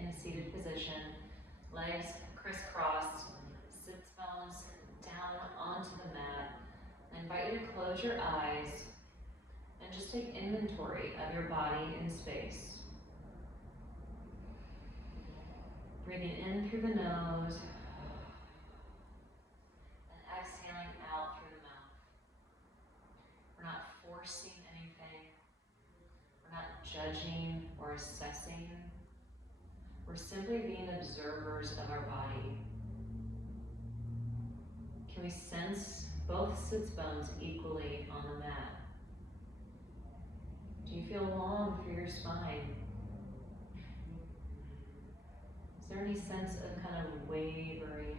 in a seated position, legs crisscrossed, sits bones down onto the mat. I invite you to close your eyes and just take inventory of your body in space. Breathing in through the nose and exhaling out through the mouth. We're not forcing anything. We're not judging or assessing. We're simply being observers of our body. Can we sense both sits bones equally on the mat? Do you feel long through your spine? Is there any sense of kind of wavering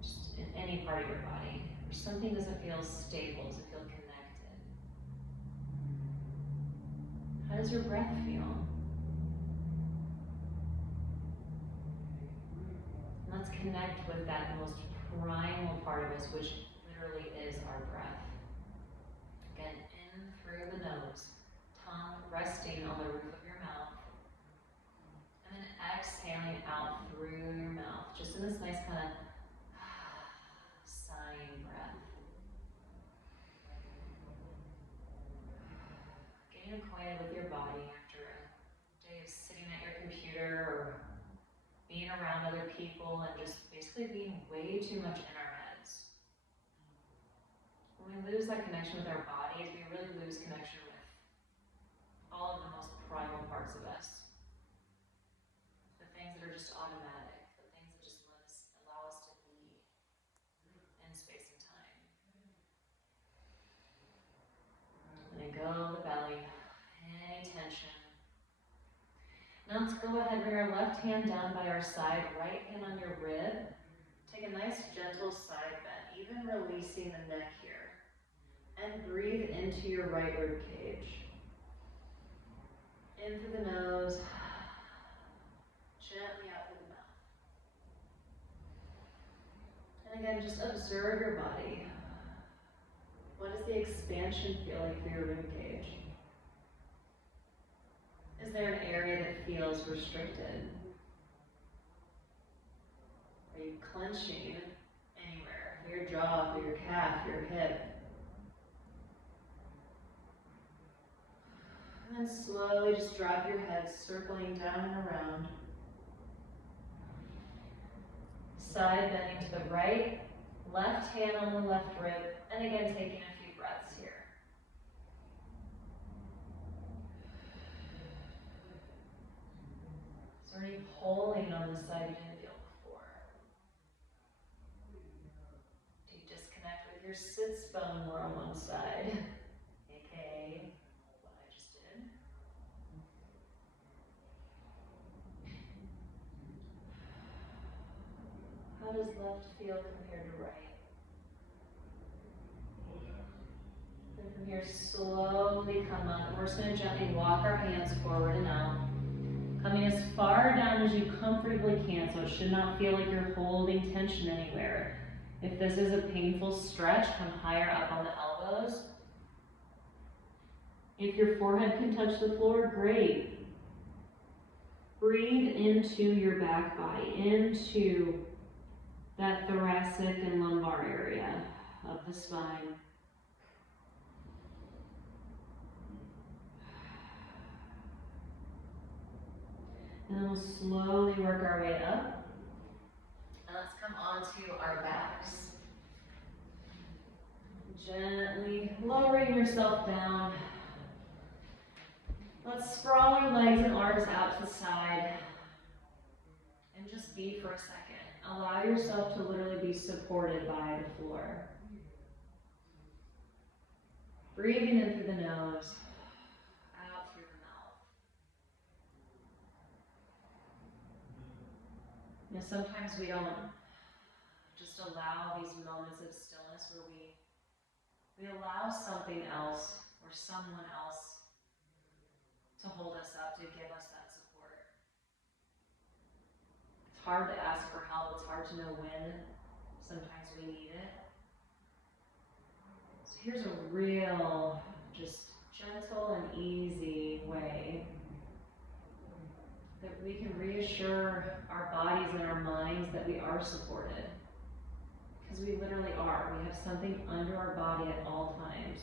just in any part of your body? Or something doesn't feel stable, doesn't feel connected? How does your breath feel? Let's connect with that most primal part of us, which literally is our breath. Again, in through the nose, tongue resting on the roof of your mouth, and then exhaling out through your mouth, just in this nice kind of sighing breath. Getting acquainted with your body after a day of sitting at your computer or being around other people and just basically being way too much in our heads. When we lose that connection with our bodies, we really lose connection with all of the most primal parts of us. The things that are just automatic, the things that just allow us to be in space and time. Letting go of the belly, any tension. Now let's go ahead, bring our left hand down by our side, right hand on your rib. Take a nice gentle side bend, even releasing the neck here. And breathe into your right rib cage. In through the nose, gently out through the mouth. And again, just observe your body. What does the expansion feel like for your rib cage? Is there an area that feels restricted? Are you clenching anywhere? For your jaw, for your calf, your hip? And then slowly just drop your head, circling down and around. Side bending to the right, left hand on the left rib, and again taking a few breaths here. Is there any pulling on the side you didn't feel before? Do you disconnect with your sits bone more on one side? AKA what I just did. How does left feel compared to right? And from here, slowly come up. And we're just going to gently walk our hands forward and out. Coming as far down as you comfortably can, so it should not feel like you're holding tension anywhere. If this is a painful stretch, come higher up on the elbows. If your forehead can touch the floor, great. Breathe into your back body, into that thoracic and lumbar area of the spine. And then we'll slowly work our way up. And let's come onto our backs. Gently lowering yourself down. Let's sprawl our legs and arms out to the side. And just be for a second. Allow yourself to literally be supported by the floor. Breathing in through the nose, out through the mouth. You know, sometimes we don't just allow these moments of stillness where we allow something else or someone else to hold us up, to give us that support. It's hard to ask for help. It's hard to know when. Sometimes we need it. So here's a real, just gentle and easy way because we literally are. We have something under our body at all times.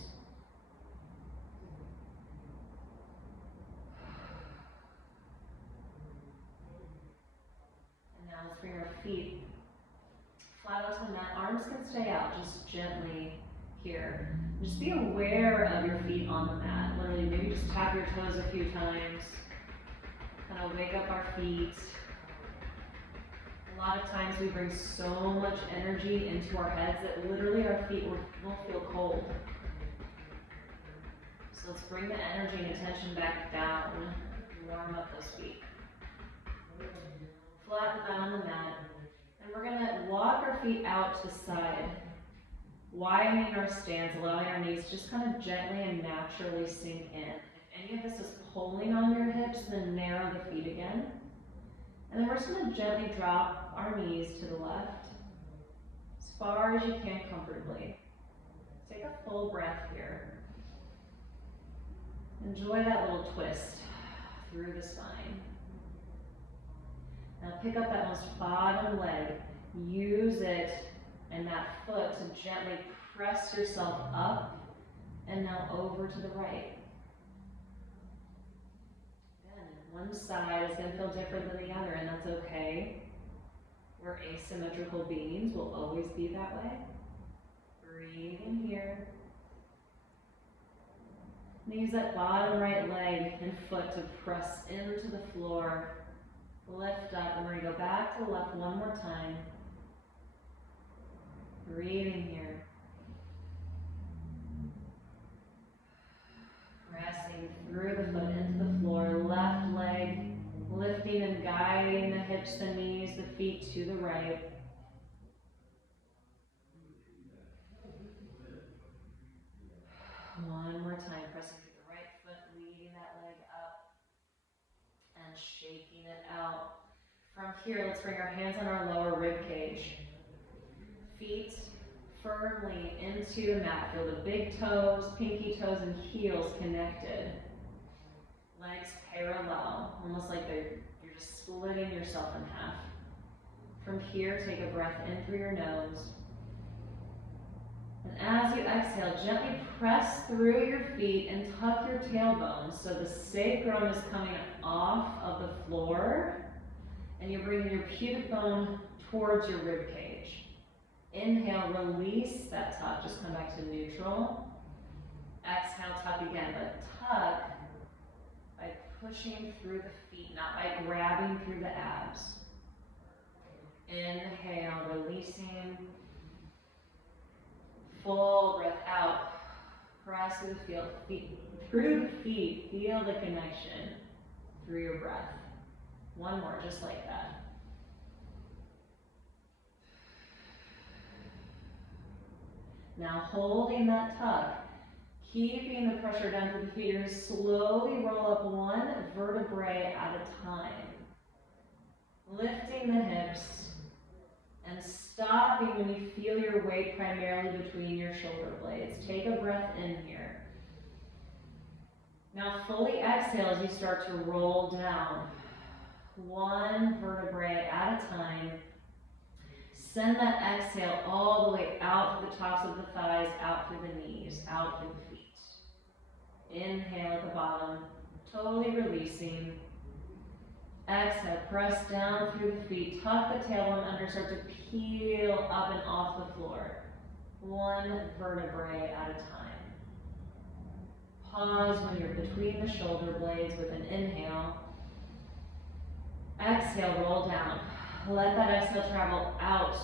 And now let's bring our feet flat onto the mat. Arms can stay out, just gently here. Just be aware of your feet on the mat. Literally, maybe just tap your toes a few times. Kind of wake up our feet. A lot of times we bring so much energy into our heads that literally our feet will feel cold. So let's bring the energy and attention back down. Warm up those feet. Flatten them on the mat. And we're gonna walk our feet out to the side. Widening our stance, allowing our knees just kind of gently and naturally sink in. If any of this is pulling on your hips, then narrow the feet again. And then we're just going to gently drop our knees to the left, as far as you can comfortably. Take a full breath here. Enjoy that little twist through the spine. Now pick up that most bottom leg. Use it and that foot to gently press yourself up and now over to the right. Again, one side is going to feel different than the other, and that's okay. We're asymmetrical beings. We'll always be that way. Breathe in here. And use that bottom right leg and foot to press into the floor. Lift up, and we're going to go back to the left one more time. Breathing here. Pressing through the foot into the floor. Left leg lifting and guiding the hips, the knees, the feet to the right. One more time. Pressing through the right foot, leading that leg up and shaking it out. From here, let's bring our hands on our lower rib cage. Feet firmly into the mat. Feel the big toes, pinky toes, and heels connected. Legs parallel, almost like you're just splitting yourself in half. From here, take a breath in through your nose. And as you exhale, gently press through your feet and tuck your tailbones so the sacrum is coming off of the floor, and you're bringing your pubic bone towards your rib cage. Inhale, release that tuck, just come back to neutral. Exhale, tuck again, but tuck by pushing through the feet, not by grabbing through the abs. Inhale, releasing. Full breath out. Press through the feet. Feel the connection through your breath. One more, just like that. Now holding that tuck, keeping the pressure down through the feet, you're going to slowly roll up one vertebrae at a time. Lifting the hips and stopping when you feel your weight primarily between your shoulder blades. Take a breath in here. Now fully exhale as you start to roll down. One vertebrae at a time. Send that exhale all the way out through the tops of the thighs, out through the knees, out through the feet. Inhale at the bottom, totally releasing. Exhale, press down through the feet, tuck the tailbone under, start to peel up and off the floor. One vertebrae at a time. Pause when you're between the shoulder blades with an inhale. Exhale, roll down. Let that exhale travel out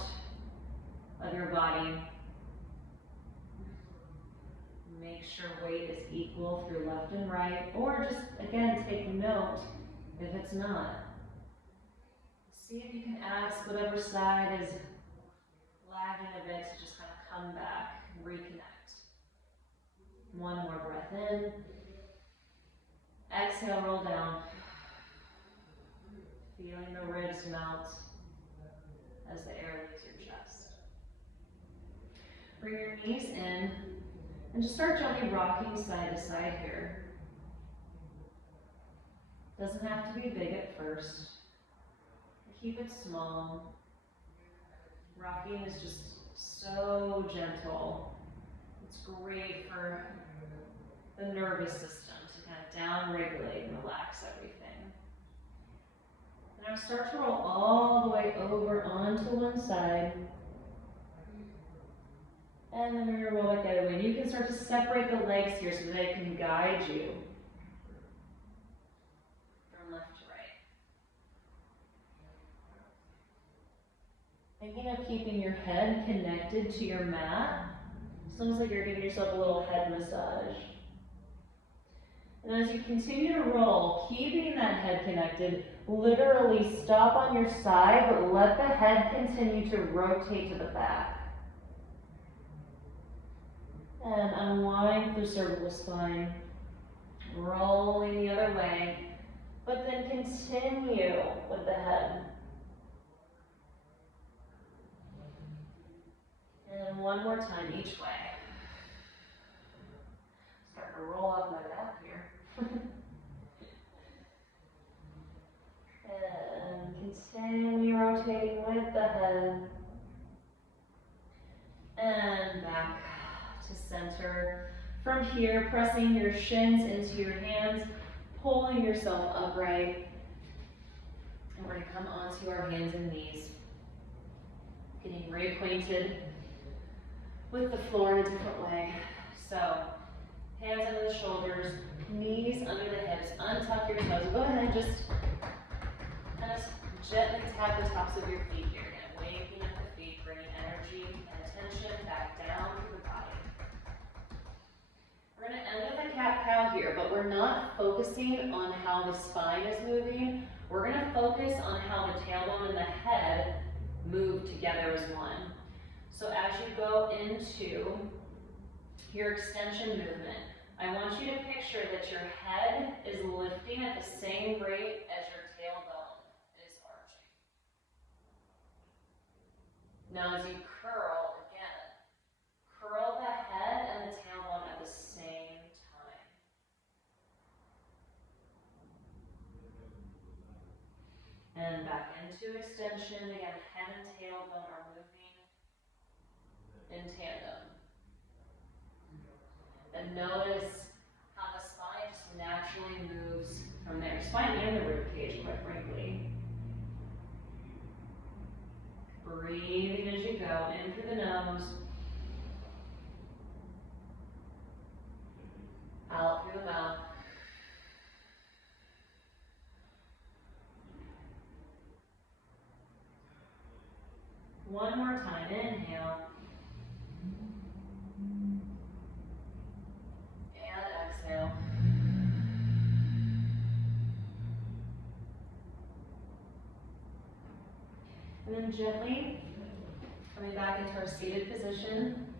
of your body. Make sure weight is equal through left and right, or just, again, take note if it's not. See if you can ask whatever side is lagging a bit to just kind of come back and reconnect. One more breath in. Exhale, roll down. Feeling the ribs melt as the air leaves your chest. Bring your knees in and just start gently rocking side to side here. Doesn't have to be big at first. Keep it small. Rocking is just So gentle. It's great for the nervous system to kind of down-regulate and relax everything. Now start to roll all the way over onto one side. And then we're going to roll back the other way. And you can start to separate the legs here so that they can guide you from left to right. Thinking of keeping your head connected to your mat. It's almost like you're giving yourself a little head massage. And as you continue to roll, keeping that head connected, literally stop on your side, but let the head continue to rotate to the back. And unwind through cervical spine, rolling the other way, but then continue with the head. And one more time each way. Start to roll off my back here. And continue rotating with the head. And back to center. From here, pressing your shins into your hands, pulling yourself upright. And we're going to come onto our hands and knees. Getting reacquainted with the floor in a different way. So, hands under the shoulders, knees under the hips, untuck your toes. Go ahead and just kind of gently tap the tops of your feet here. Again, waking up the feet, bringing energy and attention back down through the body. We're going to end with a cat-cow here, but we're not focusing on how the spine is moving. We're going to focus on how the tailbone and the head move together as one. So as you go into your extension movement, I want you to picture that your head is lifting at the same rate as your tailbone is arching. Now as you curl, again, curl the head and the tailbone at the same time. And back into extension. Again, head and tailbone are moving in tandem. And notice how the spine just naturally moves from there. Spine and the rib cage, quite frankly. Breathing as you go, in through the nose, out through the mouth. One more time, inhale. And exhale. And then gently coming back into our seated position,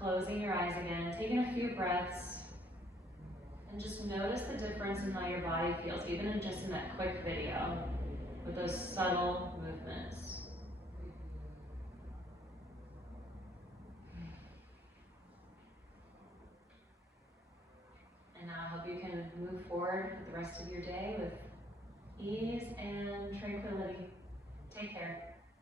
closing your eyes again, taking a few breaths, and just notice the difference in how your body feels, even in just in that quick video, with those subtle movements. And now I hope you can move forward with the rest of your day with ease